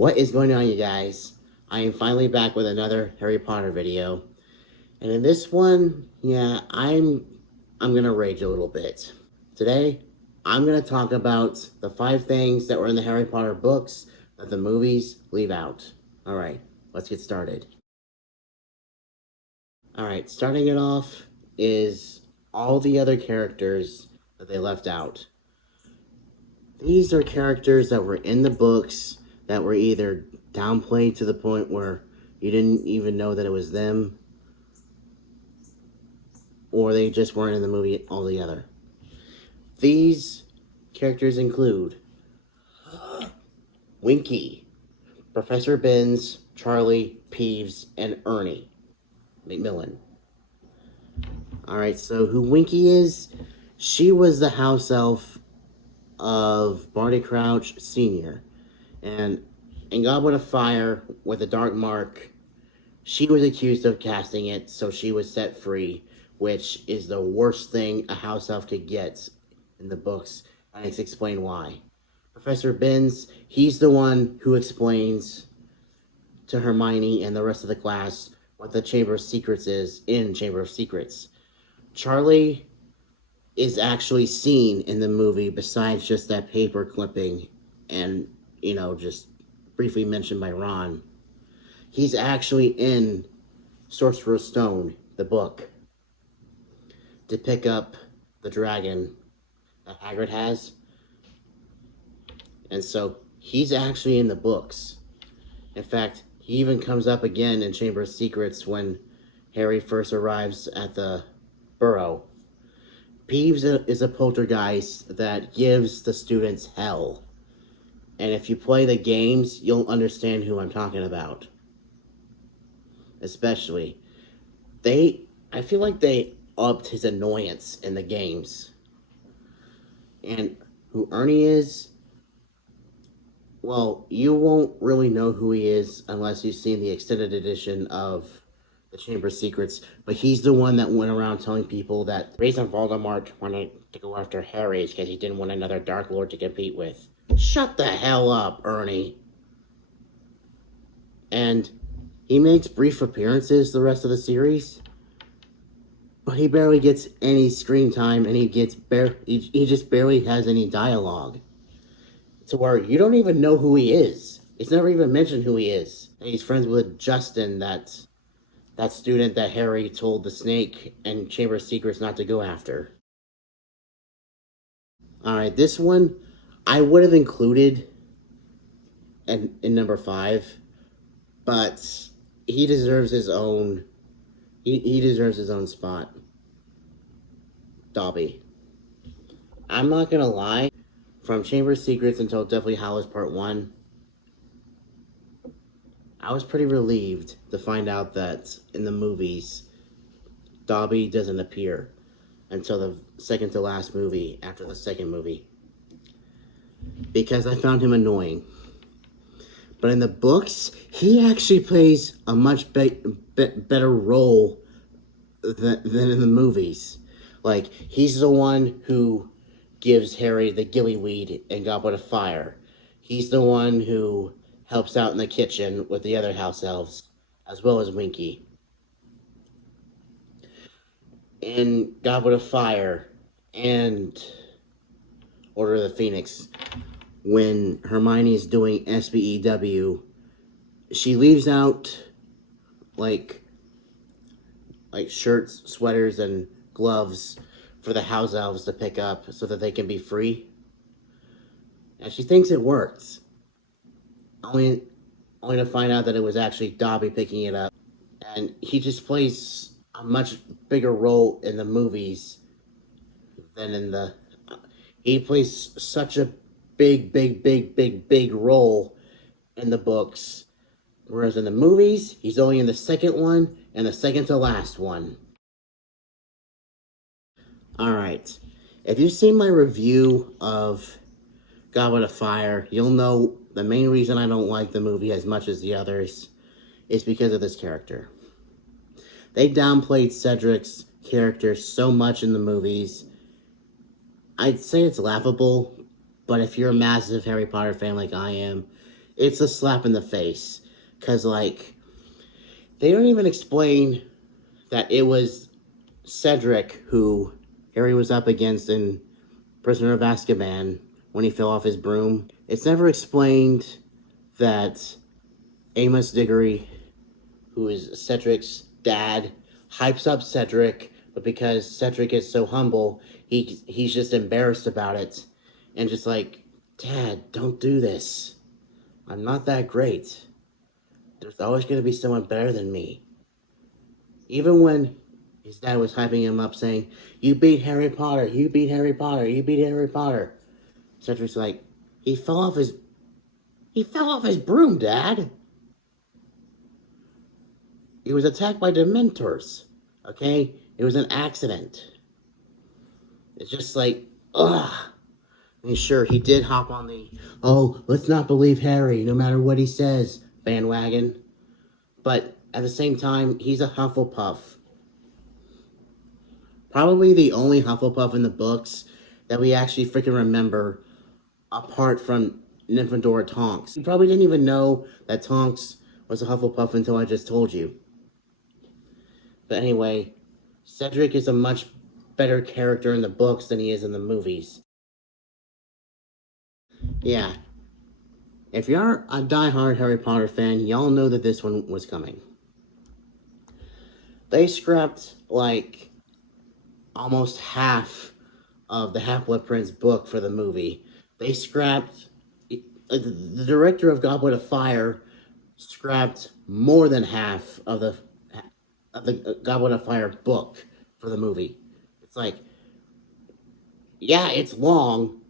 What is going on, you guys? I am finally back with another Harry Potter video. And in this one, yeah, I'm gonna rage a little bit. Today, I'm gonna talk about the 5 things that were in the Harry Potter books that the movies leave out. Alright, let's get started. Alright, starting it off is all the other characters that they left out. These are characters that were in the books that were either downplayed to the point where you didn't even know that it was them, or they just weren't in the movie altogether. These characters include Winky, Professor Binns, Charlie, Peeves, and Ernie McMillan. Alright, so who Winky is? She was the house elf of Barty Crouch Sr. And in Goblet of Fire, with the Dark Mark, she was accused of casting it, so she was set free, which is the worst thing a house elf could get in the books, and it's explained why. Professor Binns, he's the one who explains to Hermione and the rest of the class what the Chamber of Secrets is in Chamber of Secrets. Charlie is actually seen in the movie besides just that paper clipping and, just briefly mentioned by Ron. He's actually in Sorcerer's Stone, the book, to pick up the dragon that Hagrid has. And so he's actually in the books. In fact, he even comes up again in Chamber of Secrets when Harry first arrives at the Burrow. Peeves is a poltergeist that gives the students hell. And if you play the games, you'll understand who I'm talking about. Especially. I feel like they upped his annoyance in the games. And who Ernie is, well, you won't really know who he is unless you've seen the extended edition of the Chamber of Secrets, but he's the one that went around telling people that the reason Voldemort wanted to go after Harry is because he didn't want another Dark Lord to compete with. Shut the hell up, Ernie. And he makes brief appearances the rest of the series, but he barely gets any screen time, and he just barely has any dialogue. To where you don't even know who he is. It's never even mentioned who he is. And he's friends with Justin, that student that Harry told the snake and Chamber of Secrets not to go after. Alright, this one I would have included in number 5, but he deserves his own, he deserves his own spot. Dobby. I'm not gonna lie, from Chamber of Secrets until Deathly Hallows Part 1, I was pretty relieved to find out that in the movies, Dobby doesn't appear until the second to last movie after the second movie, because I found him annoying. But in the books, he actually plays a much better role than in the movies. Like, he's the one who gives Harry the gillyweed in Goblet of Fire. He's the one who helps out in the kitchen with the other house elves, as well as Winky. In Goblet of Fire and Order of the Phoenix, when Hermione is doing SBEW, she leaves out like shirts, sweaters, and gloves for the house elves to pick up so that they can be free. And she thinks it works. Only to find out that it was actually Dobby picking it up. And he just plays a much bigger role in the movies than in the... He plays such a big role in the books. Whereas in the movies, he's only in the second one and the second to last one. Alright, if you've seen my review of Goblet of Fire, you'll know the main reason I don't like the movie as much as the others is because of this character. They downplayed Cedric's character so much in the movies. I'd say it's laughable, but if you're a massive Harry Potter fan like I am, it's a slap in the face. Because, like, they don't even explain that it was Cedric who Harry was up against in Prisoner of Azkaban when he fell off his broom. It's never explained that Amos Diggory, who is Cedric's dad, hypes up Cedric, but because Cedric is so humble, he's just embarrassed about it. And just like, Dad, don't do this. I'm not that great. There's always going to be someone better than me. Even when his dad was hyping him up saying, you beat Harry Potter, you beat Harry Potter, you beat Harry Potter. Cedric's like, he fell off his broom, Dad. He was attacked by Dementors. Okay? It was an accident. It's just like, ugh. I mean, sure, he did hop on the, oh, let's not believe Harry, no matter what he says, bandwagon. But at the same time, he's a Hufflepuff. Probably the only Hufflepuff in the books that we actually freaking remember, apart from Nymphadora Tonks. You probably didn't even know that Tonks was a Hufflepuff until I just told you. But anyway, Cedric is a much better character in the books than he is in the movies. Yeah. If you're a die-hard Harry Potter fan, y'all know that this one was coming. They scrapped, like, almost half of the Half-Blood Prince book for the movie. They scrapped... The director of Goblet of Fire scrapped more than half of the Goblet of Fire book for the movie. It's like, yeah, it's long,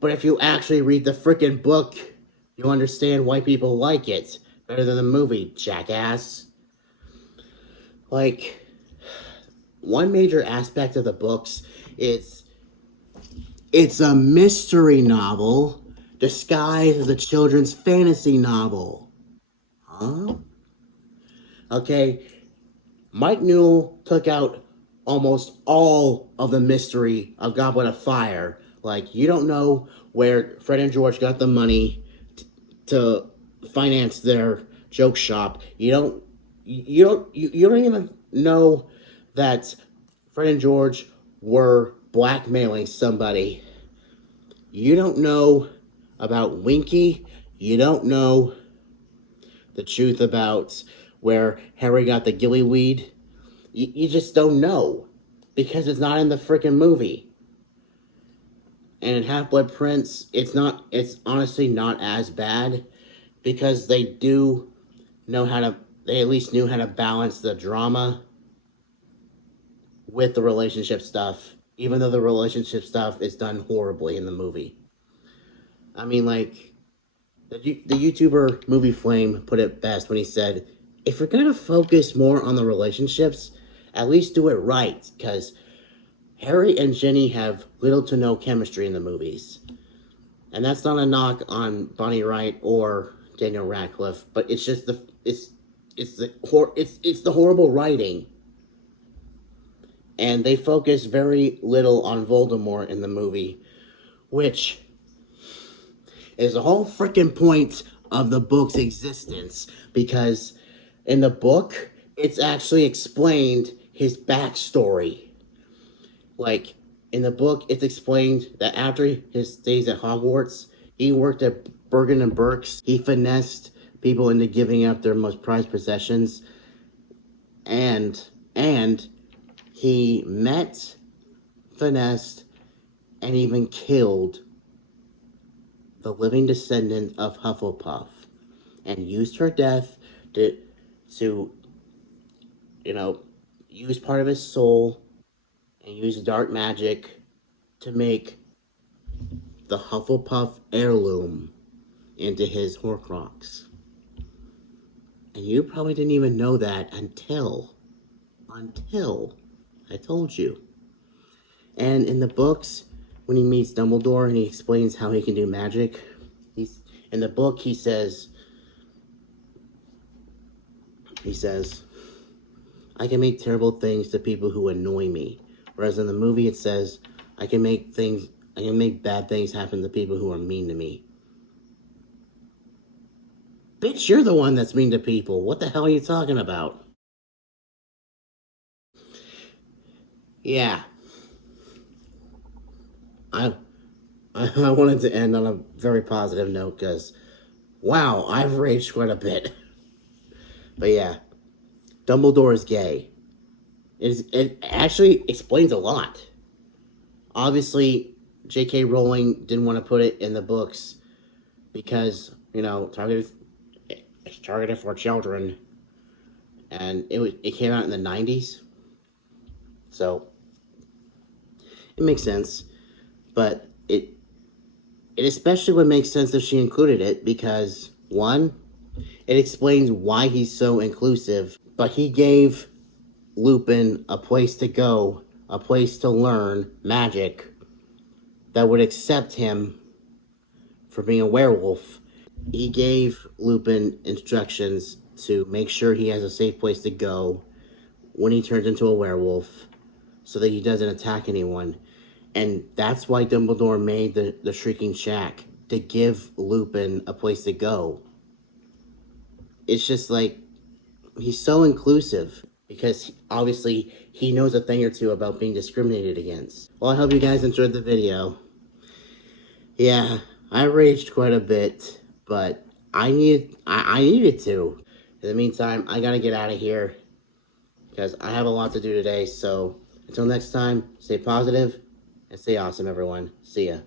but if you actually read the frickin' book, you'll understand why people like it better than the movie, jackass. Like, one major aspect of the books is it's a mystery novel disguised as a children's fantasy novel. Huh? Okay, Mike Newell took out almost all of the mystery of Goblet of Fire. Like, you don't know where Fred and George got the money to finance their joke shop. You don't even know that Fred and George were blackmailing somebody. You don't know about Winky. You don't know the truth about where Harry got the gillyweed. You just don't know because it's not in the freaking movie. And in Half-Blood Prince, it's honestly not as bad because they at least knew how to balance the drama with the relationship stuff, even though the relationship stuff is done horribly in the movie. I mean, like, the YouTuber Movie Flame put it best when he said, if you're going to focus more on the relationships, at least do it right, because Harry and Ginny have little to no chemistry in the movies. And that's not a knock on Bonnie Wright or Daniel Radcliffe, but it's just it's the horrible writing. And they focus very little on Voldemort in the movie, which is the whole freaking point of the book's existence, because in the book, it's actually explained his backstory. Like, in the book, it's explained that after his days at Hogwarts, he worked at Bergen and Berks. He finessed people into giving up their most prized possessions. And he met, finessed, and even killed the living descendant of Hufflepuff, and used her death to use part of his soul and use dark magic to make the Hufflepuff heirloom into his Horcrux. And you probably didn't even know that until I told you. And in the books, when he meets Dumbledore and he explains how he can do magic, in the book he says, I can make terrible things to people who annoy me. Whereas in the movie it says, I can make bad things happen to people who are mean to me. Bitch, you're the one that's mean to people. What the hell are you talking about? Yeah, I I wanted to end on a very positive note because, wow, I've raged quite a bit. But yeah, Dumbledore is gay. It actually explains a lot. Obviously, J.K. Rowling didn't want to put it in the books because, it's targeted for children, and it came out in the 90s, so it makes sense. But it especially would make sense if she included it because, one, it explains why he's so inclusive, but he gave Lupin a place to go, a place to learn magic that would accept him for being a werewolf. He gave Lupin instructions to make sure he has a safe place to go when he turns into a werewolf so that he doesn't attack anyone. And that's why Dumbledore made the Shrieking Shack, to give Lupin a place to go. It's just like, he's so inclusive because obviously he knows a thing or two about being discriminated against. Well, I hope you guys enjoyed the video. Yeah, I raged quite a bit, but I needed to. In the meantime, I gotta get out of here because I have a lot to do today. So until next time, stay positive and stay awesome, everyone. See ya.